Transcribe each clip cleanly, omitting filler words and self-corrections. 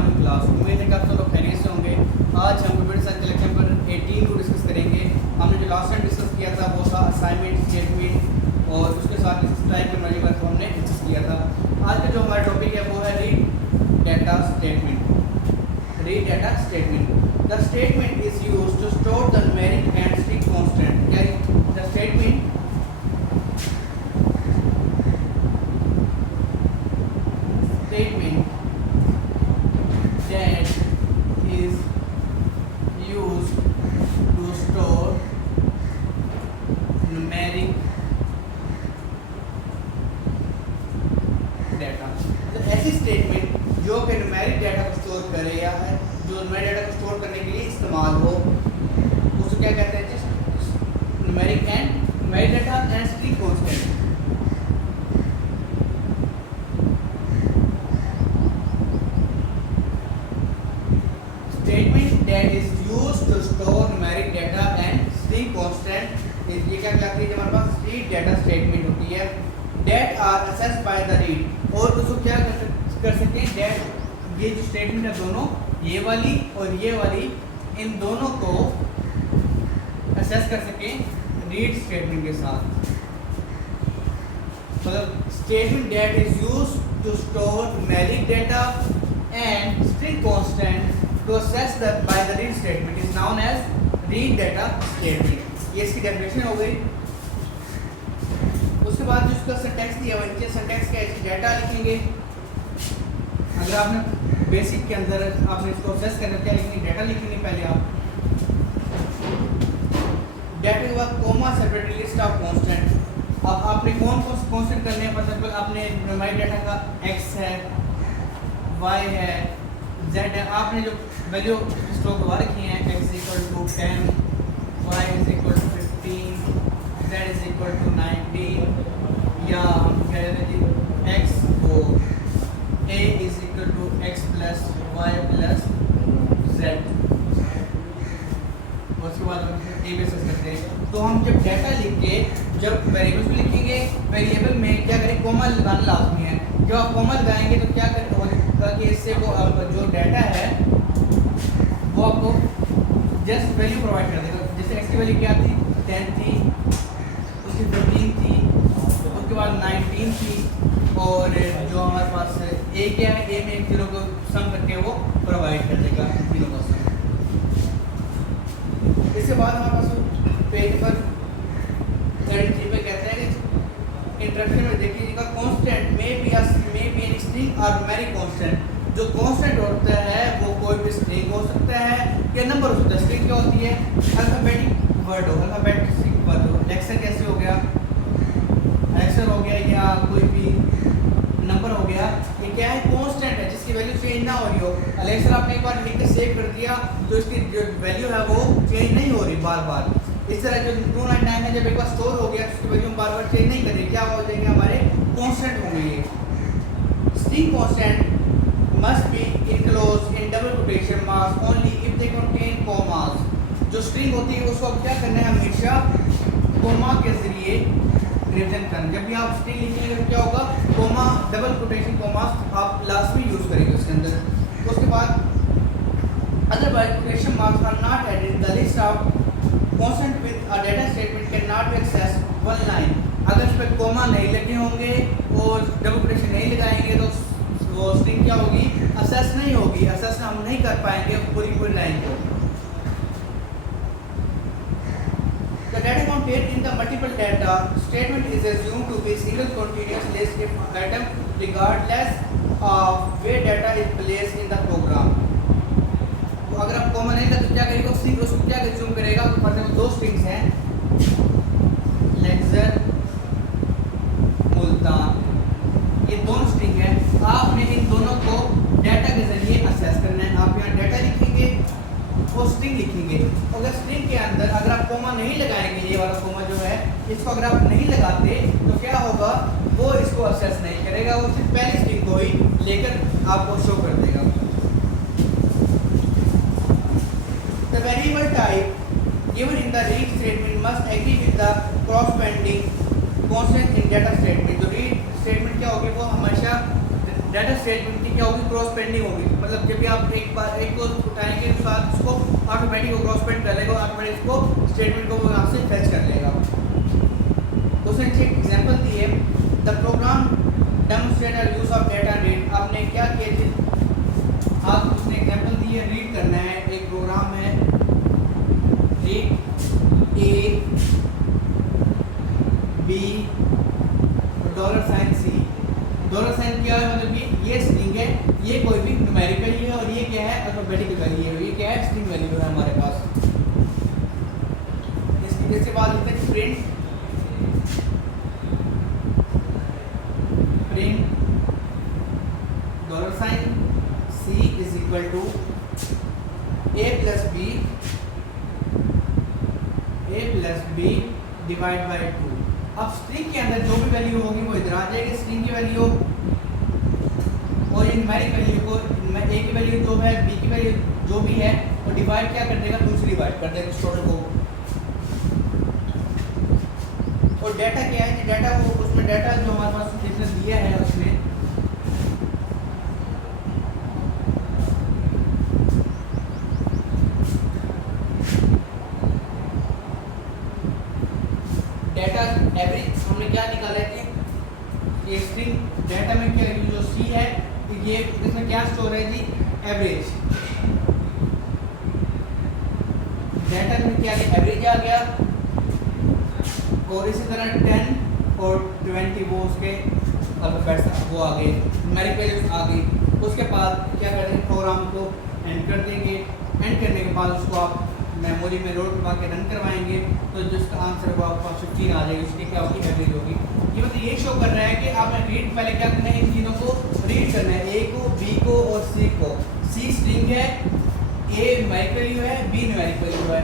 अस्सलाम वालेकुम क्लास। उम्मीद है कि आप सब लोग खैरियत से होंगे। आज हम कंप्यूटर साइंस के लेक्चर नंबर 18 को डिस्कस करेंगे। हमने जो लास्ट टाइम डिस्कस किया था वो था असाइनमेंट, स्टेटमेंट और उसके साथ टाइप करने का हमने डिस्कस किया था। आज का जो हमारा टॉपिक है वो है read data statement. Read data statement. The statement is used to store the numeric and string constant. The statement that is used to store numeric data। तो ऐसी स्टेटमेंट जो कि न्यूमेरिक डाटा को स्टोर करे या है जो न्यूमेरिक डाटा को स्टोर करने के लिए इस्तेमाल हो, उसको क्या कहते हैं? Numeric data and string constant. Statement that is used to store numeric data and string constant is ये क्या कहलाती है? हमारे पास read data statement होती है that are accessed by the read। और उसको क्या कर सकते हैं? that ये जो statement है दोनों, ये वाली और ये वाली, इन दोनों को access कर सकें read statement के साथ। मतलब statement that is used to store numeric data and string constant to access by the read statement is known as read data statement। ये इसकी डेफिनेशन हो गई। उसके बाद जो इसका सिंटैक्स दिया हुआ है, सिंटैक्स क्या है? इसकी डाटा लिखेंगे। अगर आपने बेसिक के अंदर आपने इसको एक्सेस करना, क्या लिखेंगे? डाटा लिखेंगे पहले आप। डाटा के बाद comma separate list of constant. अब आपने कौन कौन से कांस्टेंट करने हैं? फॉर एग्जांपल आपने न्यूमेरिक डाटा का x है, y है, z है। आपने जो वैल्यू स्टोर करवा रखी है x = 10, y = 15, z = 19, या हम कह रहे थे x को a = x + y + z। उसके बाद हम a बेसिस करते हैं। तो हम जब डाटा लिख के जब वेरिएबल्स में लिखेंगे, वेरिएबल में क्या करें? कोमा लगाना लाजमी है। जब आप कोमा लगाएंगे तो क्या करें कि इससे वो जो डाटा है वो आपको जस्ट वैल्यू प्रोवाइड कर देगा। जैसे x की वैल्यू क्या थी? 10 थी, उसकी 15 थी, उसके बाद 19 थी, और जो हमारे पास a क्या है? a में इन तीनों को सम करके वो प्रोवाइड कर देगा तीनों का सम। इसके बाद हमारे पास पेज पर 33 पे कहते हैं कि इंट्रोडक्शन में देखिएगा कांस्टेंट में बी एन स्ट्रिंग और न्यूमेरिक कांस्टेंट। जो कांस्टेंट होता है वो कोई भी स्ट्रिंग हो सकता है या नंबर हो सकता है। स्ट्रिंग क्या होती है? अल्फाबेटिक वर्ड हो, अल्फाबेटिक वर्ड हो। लेक्चर कैसे हो गया? लेक्चर हो गया या कोई भी नंबर हो गया। ये क्या है? कांस्टेंट है जिसकी वैल्यू चेंज ना हो रही हो। लेक्चर आपने एक बार लिख के सेव कर दिया तो इसकी जो वैल्यू है वो चेंज नहीं हो रही बार बार। इस तरह जो 299 है जब एक बार स्टोर हो गया तो उसकी वैल्यू बार बार चेंज नहीं करेगी। क्या हो जाएंगे? हमारे कांस्टेंट होंगे ये। String constant must be enclosed in double quotation marks only if they contain commas। जो स्ट्रिंग होती है उसको क्या करना है? हमेशा कोमा के जरिए रिप्रेजेंट करना। जब भी आप स्ट्रिंग लिखेंगे तो क्या होगा? कोमा, डबल कोटेशन कॉमास आप लास्ट में यूज करेंगे उसके अंदर। उसके बाद otherwise quotation marks are not added in the list of constant with a data statement can not be accessed one line. अगर इस पर कोमा नहीं लगे होंगे और डबल कोटेशन नहीं लगाएंगे तो वो स्ट्रिंग क्या होगी? असेस नहीं होगी। असेस हम नहीं कर पाएंगे पूरी लाइन को। The data contained in the multiple data statement is assumed to be single continuous list if item regardless of where data is placed in the program। तो अगर आप कॉमन नहीं तो क्या करेगा? स्ट्रिंग उसको क्या assume करेगा? तो फॉर एग्जांपल दो स्ट्रिंग्स हैं, लेक्चर, मुल्तान, ये दोनों स्ट्रिंग है। आपने इन दोनों को डाटा के जरिए असेस करना है। आप यहाँ डाटा लिखेंगे और स्ट्रिंग लिखेंगे। अगर स्ट्रिंग के अंदर अगर आप कोमा नहीं लगाएंगे, ये वाला कोमा जो है इसको अगर आप नहीं लगाते तो क्या होगा? वो इसको असेस नहीं करेगा, वो सिर्फ पहली स्ट्रिंग को ही लेकर आपको शो कर देगा। The variable type given in the read statement must agree with the corresponding constant in data statement। तो read स्टेटमेंट क्या होगी? वो हमेशा डाटा स्टेटमेंट की क्या होगी, क्रॉस पेंडिंग होगी। मतलब जब भी आप एक बार एक को उठाएंगे तो साथ उसको ऑटोमेटिक वो क्रॉस पेंड कर लेगा, ऑटोमेटिक उसको स्टेटमेंट को वो यहाँ से फेच कर लेगा। उसने एक एग्जांपल दी है, the program demonstrate use of data read. आपने क्या किया थी, आप उसने एग्जांपल दी है, रीड करना है, एक प्रोग्राम है रीड ए बी $C। $साइन क्या है, मतलब कि ये स्ट्रिंग है, ये कोई भी न्यूमेरिकल है और ये क्या है अल्फाबेटिकल वैल्यू है, ये क्या है स्ट्रिंग वैल्यू है हमारे पास। इसके बाद लिखते हैं प्रिंट $साइन C is equal to A plus B divide by 2। अब स्ट्रिंग के अंदर जो भी वैल्यू होगी वो इधर आ जाएगी, स्ट्रिंग की वैल्यू और ये न्यूमेरिक वैल्यू को A की वैल्यू जो है B की वैल्यू जो भी है वो डिवाइड क्या कर देगा, दूसरी डिवाइड कर देगा उस टोटल को। और डाटा क्या है, डाटा वो उसमें डाटा जो हमारे पास जिसने दिया है उसमें डाटा एवरेज हमने क्या निकाले थे, ये स्ट्रिंग डाटा में क्या जो C है ये इसमें क्या स्टोर है जी, एवरेज। डाटा में क्या एवरेज आ गया और इसी तरह 10 और 20 वो उसके अल्फाबेट्स वो आ गए, न्यूमेरिक वैल्यूज आ गई। उसके बाद क्या करेंगे, प्रोग्राम को एंड कर देंगे, एंड करने के बाद उसको आप मेमोरी में लोड करवा के रन करवाएंगे तो जिसका आंसर वो आपका 15 आ जाएगी, उसकी क्या होगी एवरेज होगी। ये मतलब ये शो कर रहा है कि आपने रीड पहले क्या करना है, इन तीनों को रीड करना है, ए को बी को और सी को। सी स्ट्रिंग है, ए न्यूमेरिक वैल्यू है, बी न्यूमेरिक वैल्यू है।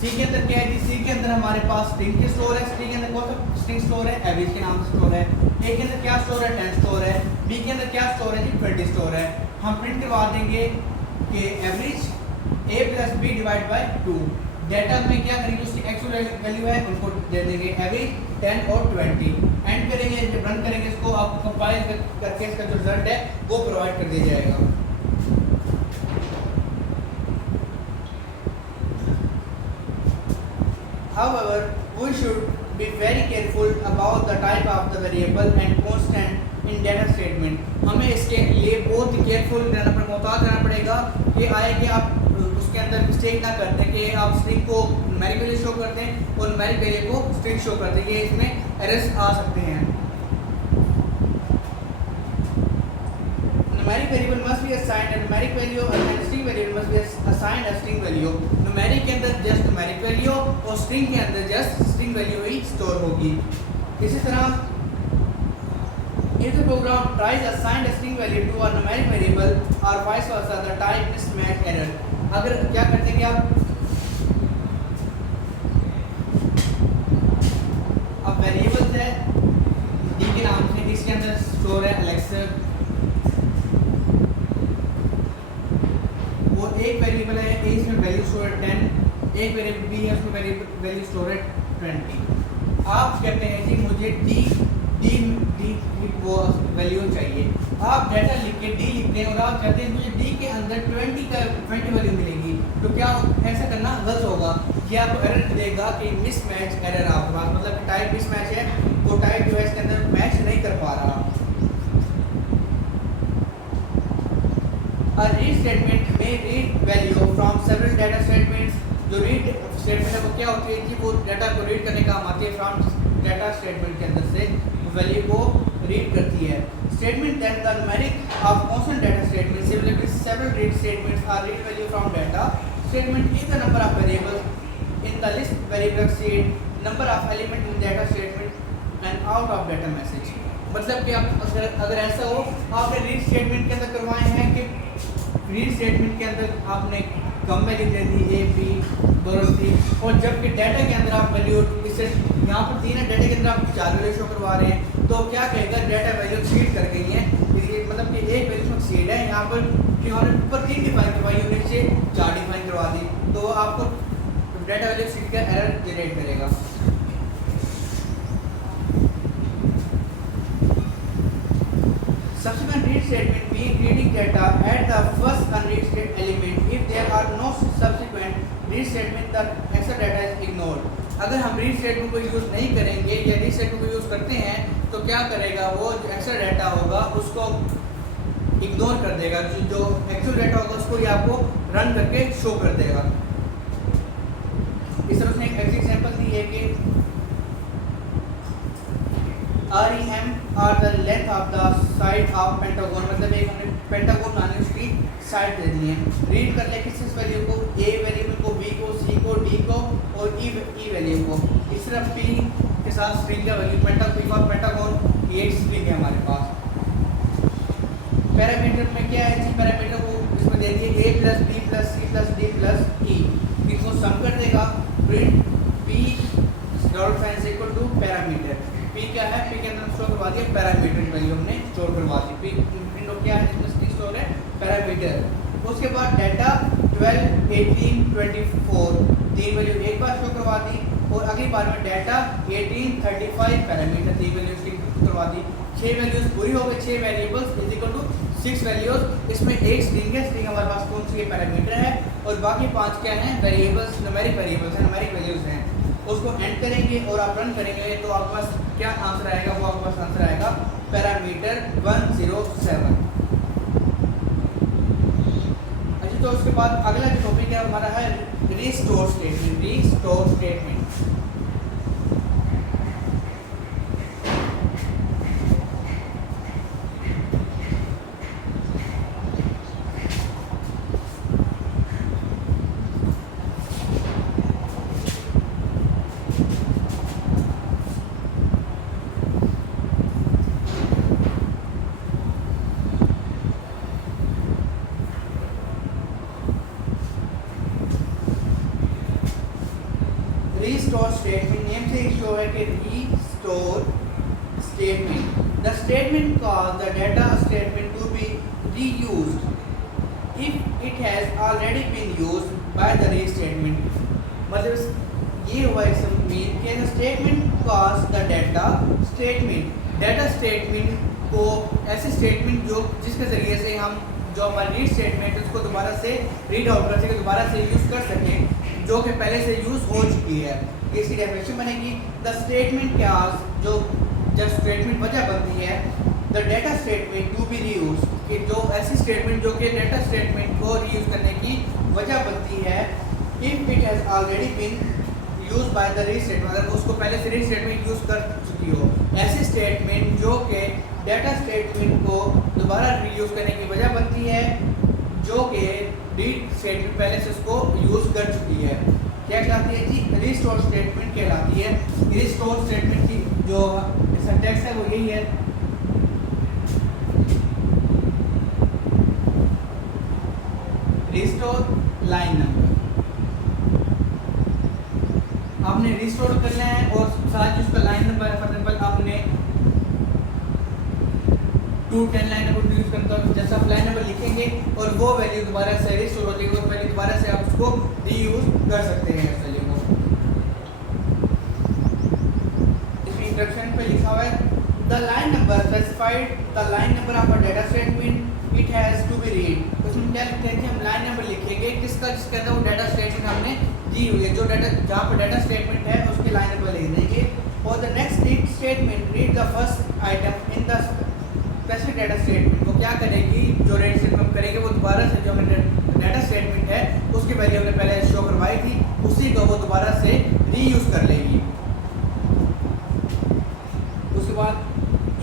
सी के अंदर क्या है जी, सी के अंदर हमारे पास स्ट्रिंग के स्टोर है, स्ट्रिंग के अंदर कौन सा स्ट्रिंग स्टोर है, एवरेज के नाम से स्टोर है। ए के अंदर क्या स्टोर है, 10 स्टोर है। बी के अंदर क्या स्टोर है जी, 20 स्टोर है। हम प्रिंट करवा देंगे कि average a plus B divide by 2। Data में क्या करेंगे, उसकी एक्चुअल वैल्यू है उनको दे देंगे एवरेज 10 और 20। एंड करेंगे, जब रन करेंगे इसको आपको कंपाइल करके इसका जो रिजल्ट है वो प्रोवाइड कर दिया जाएगा। However, we should be very careful about the type of the variable and constant in data statement। हमें इसके लिए बहुत ही केयरफुल रहना पड़ेगा, मोहतात रहना पड़ेगा कि आए कि आप उसके अंदर मिस्टेक ना करते कि आप स्ट्रिंग को न्यूमेरिक वैल्यू शो करते हैं और न्यूमेरिक वैल्यू को स्ट्रिंग शो करते हैं, ये इसमें एरर्स आ सकते हैं। Numeric variable must be assigned a numeric value and string variable must be assigned a string value। numeric के अंदर just numeric value और string के अंदर just string value ही store होगी। इसी तरह if the program tries assign a string value to a numeric variable or vice versa, the type mismatch error। अगर क्या करते हैं कि अब वेरिएबल्स है d के नाम से, इसके अंदर स्टोर है अलेक्सा, एक वेरिएबल है ए, इसमें वैल्यू स्टोर है 10, एक वेरिएबल बी है उसमें वैल्यू स्टोर है 20। आप कहते हैं कि मुझे डी वो वैल्यू चाहिए, आप डाटा लिख के डी लिखते हैं और आप कहते हैं मुझे डी के अंदर 20 वैल्यू मिलेगी, तो क्या ऐसा करना गलत होगा कि आपको एरर देगा कि मिसमैच एरर आपके पास, मतलब टाइप मिसमैच है, वो टाइप जो है इसके अंदर मैच नहीं कर पा रहा। A read statement may read value from several data statements। जो read statement है वो क्या होती है कि वो डाटा को रीड करने काम आती है, फ्रॉम डाटा स्टेटमेंट के अंदर से वैल्यू को रीड करती है। Statement that the numeric of constant data statement similarly several read statements are read value from data statement is the number of variables in the list variable seed number of element in data statement and out of data message. मतलब कि आप अगर ऐसा हो, आपने read statement के अंदर करवाए हैं कि रीड स्टेटमेंट के अंदर आपने कम value they the A B C, और जबकि डाटा के अंदर आप वैल्यू इससे यहाँ पर 3 है, डाटा के अंदर आप 4 वैल्यू शो करवा रहे हैं, तो क्या कहेगा डाटा वैल्यू एक्सीड कर गई है, मतलब कि एक वैल्यू में एक्सीड है, यहाँ पर उन्होंने ऊपर 3 डिफाइन करवाई, नीचे 4 डिफाइन करवा दी, तो आपको डाटा वैल्यू एक्सीड का एरर जनरेट करेगा। Subsequent read statement being reading data at the first unread state element. If there are no subsequent read statement, the extra data is ignored. अगर हम read statement को use नहीं करेंगे या read statement को use करते हैं तो क्या करेगा, वो जो एक्स्ट्रा डाटा होगा उसको इग्नोर कर देगा, जो एक्चुअल डाटा होगा उसको ये आपको रन करके शो कर देगा। इस तरह उसने एक एग्जांपल दी है कि REM are the length of the side of pentagon, मतलब एक हमने पेंटागन बनाने उसकी साइड दे दी है। रीड कर ले किस वैल्यू को, A वेरिएबल को, B को, C को, D को और E वैल्यू को। इस तरह P के साथ स्ट्रिंग का वैल्यू पेंटागन ये एक स्ट्रिंग है हमारे पास। पैरामीटर में क्या है जी, पैरामीटर को इसमें दे दिए A plus B plus C plus D plus E, इसको सम कर देगा। Print P dot sign equal to parameter. P क्या है, P के अंदर स्टोर करवा दिया पैरामीटर वैल्यू हमने स्टोर करवा दी। P विंडो क्या है जिसमें स्टोर है पैरामीटर। उसके बाद डाटा 12, 18, 24 तीन वैल्यू एक बार शो करवा दी और अगली बार में डाटा 18, 35 पैरामीटर तीन वैल्यू उसकी करवा दी। 6 वैल्यूज पूरी हो गई, 6 variables is equal to 6 values. इसमें एक स्ट्रिंग है, स्ट्रिंग हमारे पास कौन सी है, पैरामीटर है, और बाकी 5 क्या हैं, वेरिएबल्स, न्यूमेरिक वेरिएबल्स हैं, न्यूमेरिक वैल्यूज हैं। उसको एंड करेंगे और आप रन करेंगे तो आपके पास क्या आंसर आएगा, वो आपके पास आंसर आएगा पैरामीटर 107। अच्छा, तो उसके बाद अगला जो टॉपिक है हमारा है restore statement. Restore statement restore statement name से शो है कि restore statement the statement cause the data statement to be reused if it has already been used by the read statement. मतलब ये हुआ इसमें मीन कि the statement cause the data statement को ऐसे स्टेटमेंट जो जिसके ज़रिए से हम जो हमारी रीड स्टेटमेंट उसको दोबारा से रीड आउट कर सकें, दोबारा से यूज़ कर सकें, जो कि पहले से यूज़ हो चुकी है। इसकी डेफिनेशन बनेगी द स्टेटमेंट क्या जो जब स्टेटमेंट वजह बनती है the data statement to be reuse, कि जो ऐसी स्टेटमेंट जो कि डाटा स्टेटमेंट को रीयूज करने की वजह बनती है if it has already been use by the read statement, अगर उसको पहले से रीड स्टेटमेंट यूज़ कर चुकी हो। ऐसी स्टेटमेंट जो कि डाटा स्टेटमेंट को दोबारा रीयूज करने की वजह बनती है, जो कि रीड स्टेटमेंट पहले से उसको यूज़ कर चुकी है, क्या कहलाती है जी, रीस्टोर स्टेटमेंट कहलाती है। रीस्टोर स्टेटमेंट की जो सिंटैक्स है वो यही है, रीस्टोर लाइन नंबर। आपने रीस्टोर करना है और साथ ही उसका लाइन नंबर है, फॉर एग्जांपल आपने 210 लाइन नंबर यूज करता है, जैसा आप लाइन नंबर लिखेंगे और वो वैल्यू दोबारा से रीस्टोर हो जाएगी और वैल्यू दोबारा से आप उसको रीयूज कर सकते हैं इस वैल्यू को। इसमें इंस्ट्रक्शन पे लिखा हुआ है the line number specified the line number of a data statement it has to be read. उसमें क्या लिखते हैं कि हम लाइन नंबर लिखेंगे किसका, जिसके अंदर वो डाटा स्टेटमेंट हमने दी हुई है, जो डाटा जहाँ पर डाटा स्टेटमेंट है उसके लाइन नंबर लिख देंगे। और the next read statement read the first item in the specific data statement. वो क्या करेगी, जो रीड स्टेटमेंट करेंगे वो दोबारा से जो हमें डाटा स्टेटमेंट है उसकी वैल्यू हमने पहले शो करवाई थी, उसी को वो दोबारा से रीयूज कर लेगी। उसके बाद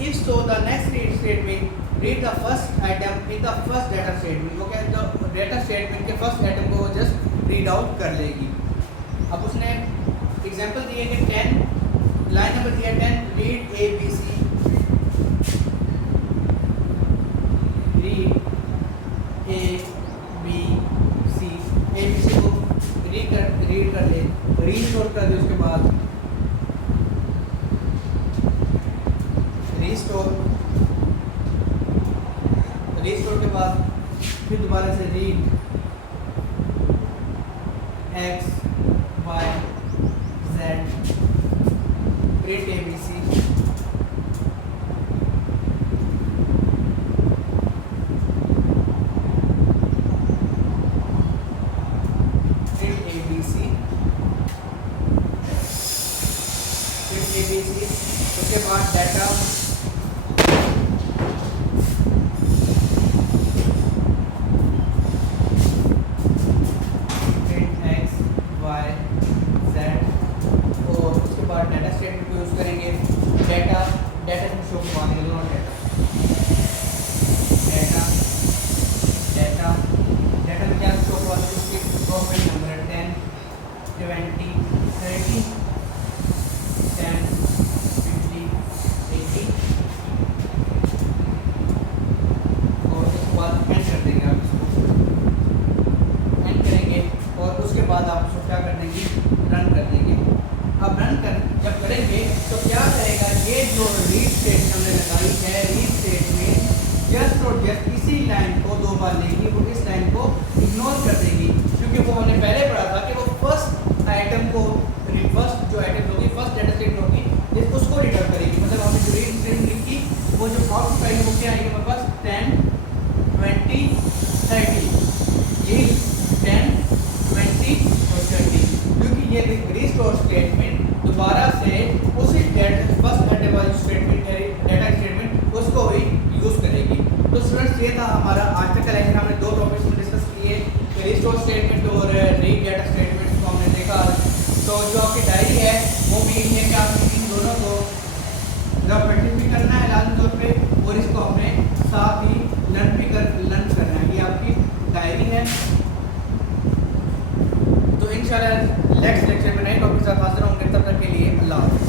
if so the next read statement read the first item in the first data statement. वो क्या जो डाटा स्टेटमेंट के फर्स्ट आइटम को वो जस्ट रीड आउट कर लेगी। अब उसने एग्जांपल दिए कि 10 लाइन नंबर दिया 10 read ABC, read ABC, ABC को रीड कर ले, रीस्टोर कर दे, उसके बाद रीस्टोर के बाद फिर दोबारा से read X Y Z print ABC, क्या कर देंगे, रन कर देंगे। अब रन कर जब करेंगे तो क्या करेगा, ये जो रीड स्टेट हमने लगाई है, रीड स्टेट में जस्ट और जस्ट इसी लाइन को 2 बार लेगी, वो इस लाइन को इग्नोर कर देगी, क्योंकि वो हमने पहले पढ़ा था कि वो फर्स्ट आइटम को, फर्स्ट जो आइटम होगी, फर्स्ट डेटा स्टेट होगी, उसको रिटर्न करेगी। मतलब हमने जो रीड स्टेट लिखी, वो जो आउटपुट आएगी वो क्या आएगी हमारे पास, 10 20 30, ये 10 20 और 30, क्योंकि ये रीस्टोर स्टेटमेंट दोबारा से उसी फर्स्ट आने वाली स्टेटमेंट है, डेटा स्टेटमेंट, उसको ही यूज़ करेगी। तो स्टूडेंट्स ये था हमारा आज तक का लेक्चर। हमने 2 टॉपिक्स में डिस्कस किए, रीस्टोर स्टेटमेंट और रीड डेटा स्टेटमेंट को हमने देखा। तो जो आपकी डायरी है वो भी है कि आपको इन दोनों को जब प्रैक्टिस भी करना है लाजमी तौर पे, और इसको हमने साथ ही लर्न करना है। ये आपकी डायरी है। तो इंशाल्लाह नेक्स्ट लेक्चर में नए टॉपिक के साथ हाजिर होंगे। तब तक के लिए अल्लाह हाफ़िज़।